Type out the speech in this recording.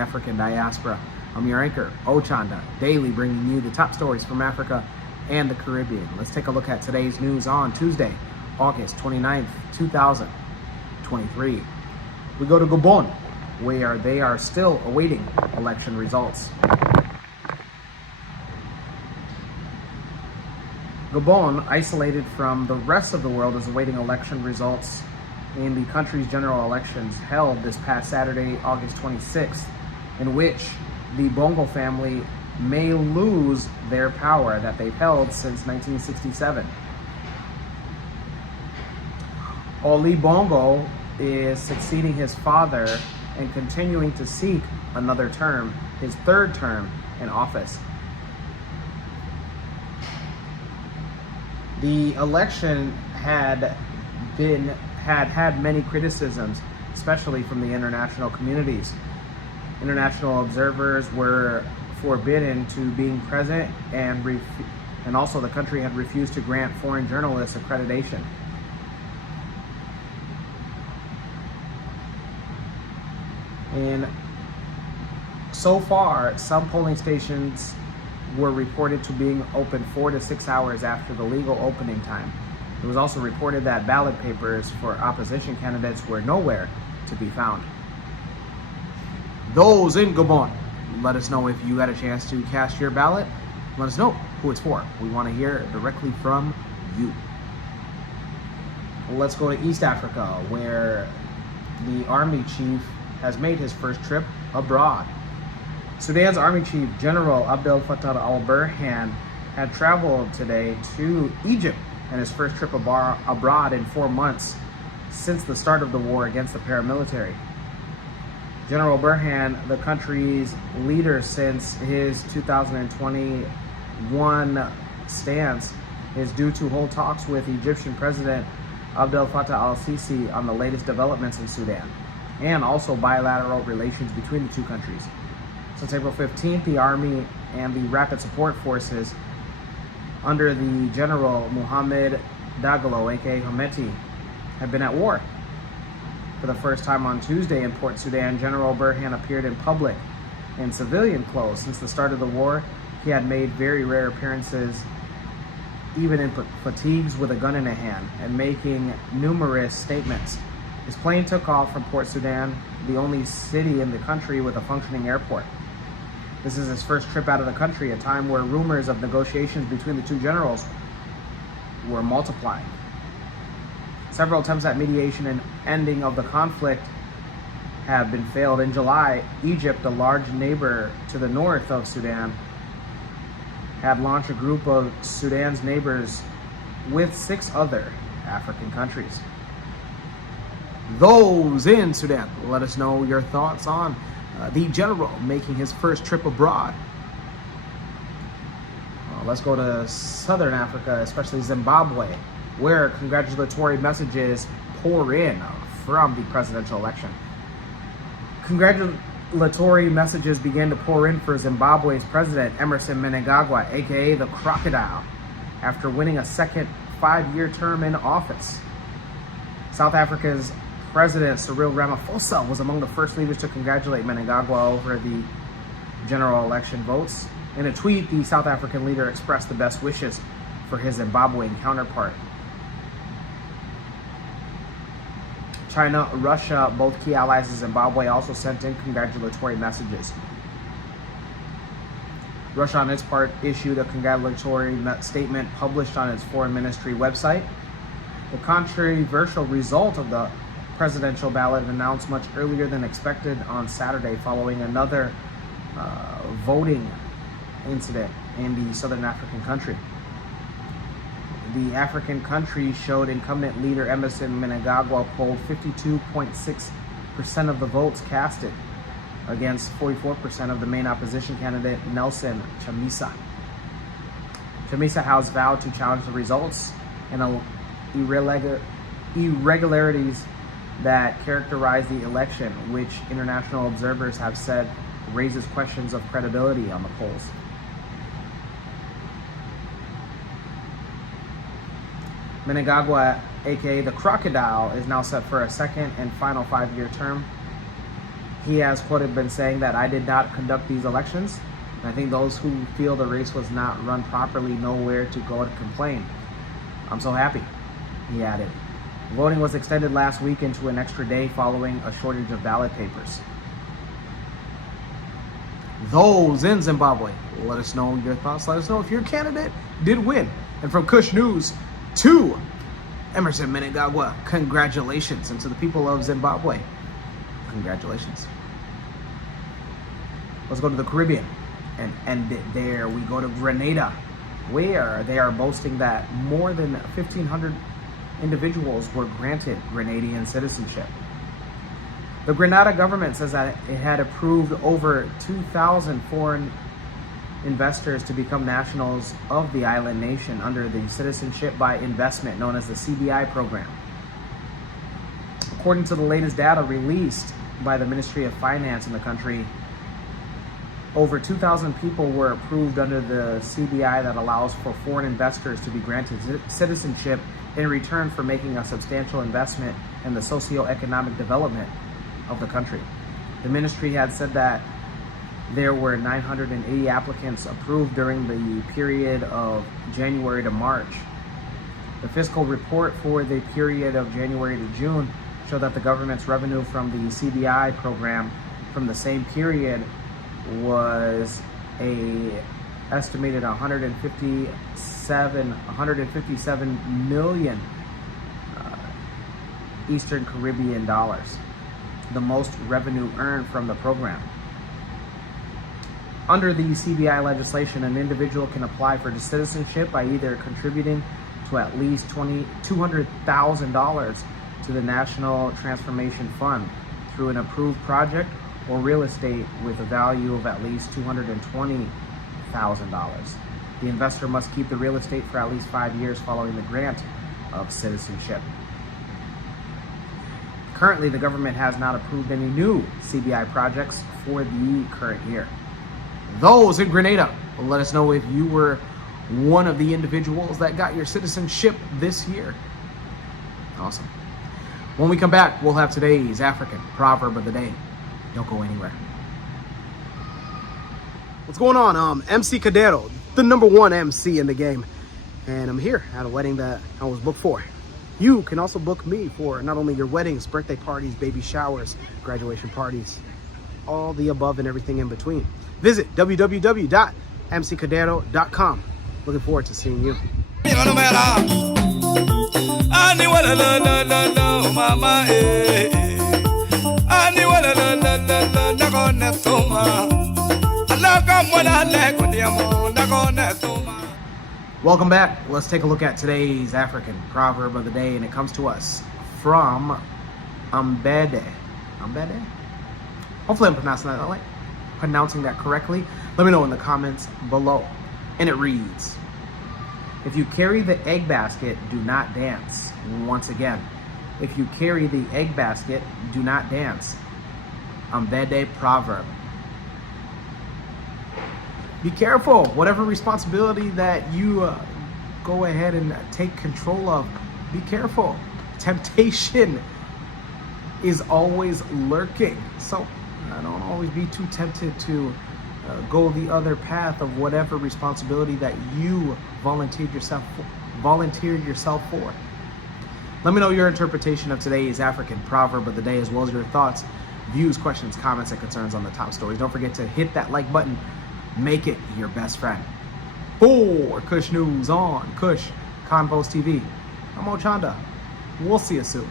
African diaspora. I'm your anchor, Ochanda, daily bringing you the top stories from Africa and the Caribbean. Let's take a look at today's news on Tuesday, August 29th, 2023. We go to Gabon, where they are still awaiting election results. Gabon, isolated from the rest of the world, is awaiting election results in the country's general elections held this past Saturday, August 26th, in which the Bongo family may lose their power that they've held since 1967. Ali Bongo is succeeding his father and continuing to seek another term, his third term in office. The election had many criticisms, especially from the international communities. International observers were forbidden to being present, and also the country had refused to grant foreign journalists accreditation. And so far, some polling stations were reported to being open 4 to 6 hours after the legal opening time. It was also reported that ballot papers for opposition candidates were nowhere to be found. Those in Gabon, let us know if you had a chance to cast your ballot. Let us know who it's for. We want to hear directly from you. Let's go to East Africa, where the army chief has made his first trip abroad. Sudan's Army Chief General Abdel Fattah al-Burhan had traveled today to Egypt and his first trip abroad in 4 months since the start of the war against the paramilitary. General Burhan, the country's leader since his 2021 stance, is due to hold talks with Egyptian President Abdel Fattah al-Sisi on the latest developments in Sudan, and also bilateral relations between the two countries. Since April 15th, the Army and the Rapid Support Forces under the General Mohammed Dagalo, aka Hameti, have been at war. For the first time on Tuesday in Port Sudan, General Burhan appeared in public in civilian clothes. Since the start of the war, he had made very rare appearances, even in fatigues with a gun in a hand, and making numerous statements. His plane took off from Port Sudan, the only city in the country with a functioning airport. This is his first trip out of the country, a time where rumors of negotiations between the two generals were multiplying. Several attempts at mediation and ending of the conflict have been failed. In July, Egypt, a large neighbor to the north of Sudan, had launched a group of Sudan's neighbors with 6 other African countries. Those in Sudan, let us know your thoughts on the general making his first trip abroad. Let's go to Southern Africa, especially Zimbabwe, where congratulatory messages pour in from the presidential election. Congratulatory messages began to pour in for Zimbabwe's president, Emmerson Mnangagwa, aka the Crocodile, after winning a second 5-year term in office. South Africa's President Cyril Ramaphosa was among the first leaders to congratulate Mnangagwa over the general election votes. In a tweet, the South African leader expressed the best wishes for his Zimbabwean counterpart. China, Russia, both key allies of Zimbabwe, also sent in congratulatory messages. Russia, on its part, issued a congratulatory statement published on its foreign ministry website. The controversial result of the presidential ballot announced much earlier than expected on Saturday, following another voting incident in the southern African country. The African country showed incumbent leader Emmerson Mnangagwa polled 52.6% of the votes casted, against 44% of the main opposition candidate, Nelson Chamisa. Chamisa has vowed to challenge the results and irregularities that characterize the election, which international observers have said raises questions of credibility on the polls. Mnangagwa, aka the Crocodile, is now set for a second and final 5-year term. He has quoted been saying that I did not conduct these elections. And I think those who feel the race was not run properly know where to go to complain. I'm so happy, he added. Voting was extended last week into an extra day following a shortage of ballot papers. Those in Zimbabwe, let us know your thoughts. Let us know if your candidate did win. And from Kush News to Emerson Mnangagwa, congratulations. And to the people of Zimbabwe, congratulations. Let's go to the Caribbean and end it there. We go to Grenada, where they are boasting that more than 1,500 individuals were granted Grenadian citizenship. The Grenada government says that it had approved over 2,000 foreign investors to become nationals of the island nation under the Citizenship by Investment, known as the CBI program. According to the latest data released by the Ministry of Finance in the country, over 2,000 people were approved under the CBI that allows for foreign investors to be granted citizenship in return for making a substantial investment in the socio-economic development of the country. The ministry had said that there were 980 applicants approved during the period of January to March. The fiscal report for the period of January to June showed that the government's revenue from the CBI program from the same period was a estimated 157 million Eastern Caribbean dollars, the most revenue earned from the program. Under the CBI legislation, an individual can apply for citizenship by either contributing to at least $200,000 to the National Transformation Fund through an approved project or real estate with a value of at least $220,000. The investor must keep the real estate for at least 5 years following the grant of citizenship. Currently, the government has not approved any new CBI projects for the current year. Those in Grenada, let us know if you were one of the individuals that got your citizenship this year. Awesome. When we come back, we'll have today's African proverb of the day. Don't go anywhere. What's going on? MC Cadero, the #1 MC in the game. And I'm here at a wedding that I was booked for. You can also book me for not only your weddings, birthday parties, baby showers, graduation parties, all the above and everything in between. Visit www.mccadero.com. Looking forward to seeing you. Welcome back. Let's take a look at today's African proverb of the day, and it comes to us from Ambede. Ambede? Hopefully I'm pronouncing that correctly. Let me know in the comments below. And it reads, if you carry the egg basket, do not dance. Once again, if you carry the egg basket, do not dance. Ambede proverb. Be careful. Whatever responsibility that you go ahead and take control of, be careful. Temptation is always lurking. So don't always be too tempted to go the other path of whatever responsibility that you volunteered yourself for. Let me know your interpretation of today's African proverb of the day, as well as your thoughts, views, questions, comments, and concerns on the top stories. Don't forget to hit that like button. Make it your best friend. For Kush News on Kush Convos TV, I'm Ochanda. We'll see you soon.